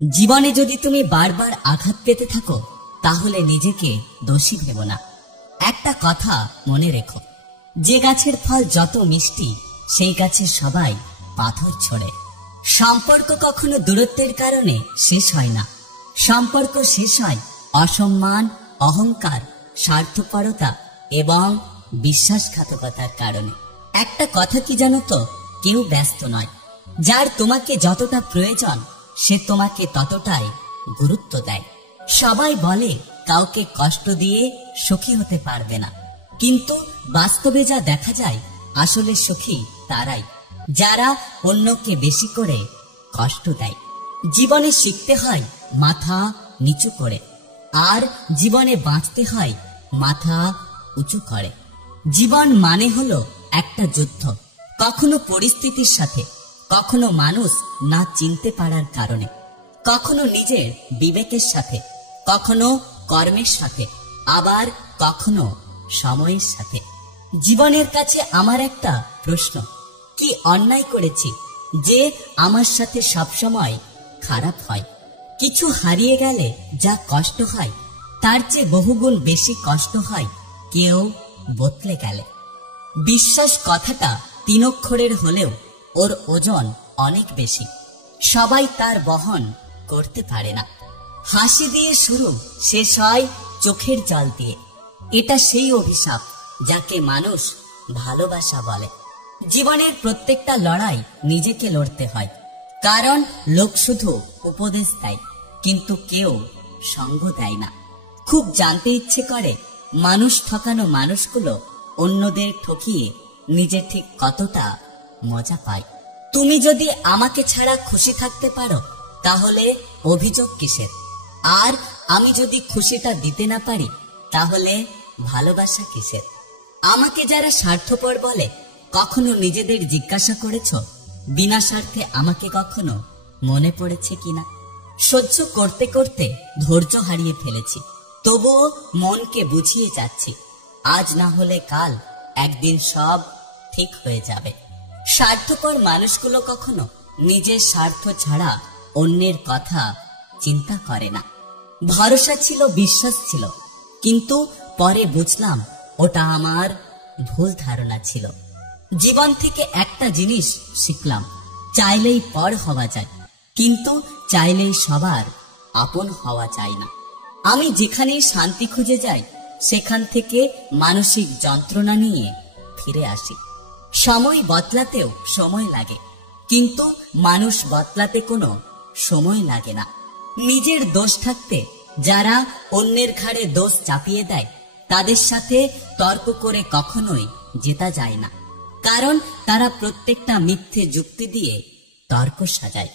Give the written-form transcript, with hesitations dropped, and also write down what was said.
জীবনে যদি তুমি বারবার আঘাত পেতে থাকো তাহলে নিজেকে দোষী ভেবো না। একটা কথা মনে রেখো, যে গাছের ফল যত মিষ্টি সেই গাছের সবাই পাথর ছোড়ে। সম্পর্ক কখনো দূরত্বের কারণে শেষ হয় না। সম্পর্ক শেষ হয় অসম্মান, অহংকার, স্বার্থপরতা এবং বিশ্বাসঘাতকতার কারণে। একটা কথা কি জানো তো, কেউ ব্যস্ত নয়। যার তোমাকে যতটা প্রয়োজন সে তোমাকে ততটাই গুরুত্ব দেয়। সবাই বলে কাউকে কষ্ট দিয়ে সুখী হতে পারবে না, কিন্তু বাস্তবে যা দেখা যায় আসলে সুখী তারাই যারা অন্যকে বেশি করে কষ্ট দেয়। জীবনে শিখতে হয় মাথা নিচু করে, আর জীবনে বাঁচতে হয় মাথা উঁচু করে। জীবন মানে হলো একটা যুদ্ধ, কখনো পরিস্থিতির সাথে, কখনো মানুষ না চিনতে পারার কারণে, কখনো নিজের বিবেকের সাথে, কখনো কর্মের সাথে, আবার কখনো সময়ের সাথে। জীবনের কাছে আমার একটা প্রশ্ন, কি অন্যায় করেছি যে আমার সাথে সবসময় খারাপ হয়? কিছু হারিয়ে গেলে যা কষ্ট হয় তার চেয়ে বহুগুণ বেশি কষ্ট হয় কেউ বদলে গেলে। বিশ্বাস কথাটা 3 অক্ষরের হলেও ওর ওজন অনেক বেশি। সবাই তার বহন করতে পারে না। হাসি দিয়ে শুরু, শেষ হয় চোখের জল দিয়ে। এটা সেই অভিশাপ যাকে মানুষ ভালোবাসা বলে। জীবনের প্রত্যেকটা লড়াই নিজেকে লড়তে হয়, কারণ লোক শুধু উপদেশ দেয় কিন্তু কেউ সঙ্গ দেয় না। খুব জানতে ইচ্ছে করে মানুষ ঠকানো মানুষগুলো অন্যদের ঠকিয়ে নিজে ঠিক কতটা মজা পায়। তুমি যদি আমাকে ছাড়া খুশি থাকতে পারো তাহলে অভিযোগ কিসের? আর আমি যদি খুশিটা দিতে না পারি তাহলে ভালোবাসা কিসের? আমাকে যারা স্বার্থপর বলে, কখনো নিজেদের জিজ্ঞাসা করেছো বিনা স্বার্থে আমাকে কখনো মনে পড়েছে কিনা? সহ্য করতে করতে ধৈর্য হারিয়ে ফেলেছি, তবুও মনকে বুঝিয়ে যাচ্ছি, আজ না হলে কাল একদিন সব ঠিক হয়ে যাবে। স্বার্থপর মানুষগুলো কখনো নিজের স্বার্থ ছাড়া অন্যের কথা চিন্তা করে না। ভরসা ছিল, বিশ্বাস ছিল, কিন্তু পরে বুঝলাম ওটা আমার ভুল ধারণা ছিল। জীবন থেকে একটা জিনিস শিখলাম, চাইলেই পর হওয়া যায়, কিন্তু চাইলেই সবার আপন হওয়া যায় না। আমি যেখানে শান্তি খুঁজে যাই সেখান থেকে মানসিক যন্ত্রণা নিয়ে ফিরে আসি। সময় বদলাতেও সময় লাগে, কিন্তু মানুষ বদলাতে কোনো সময় লাগে না। নিজের দোষ থাকতে যারা অন্যের ঘাড়ে দোষ চাপিয়ে দেয় তাদের সাথে তর্ক করে কখনোই জেতা যায় না, কারণ তারা প্রত্যেকটা মিথ্যে যুক্তি দিয়ে তর্ক সাজায়।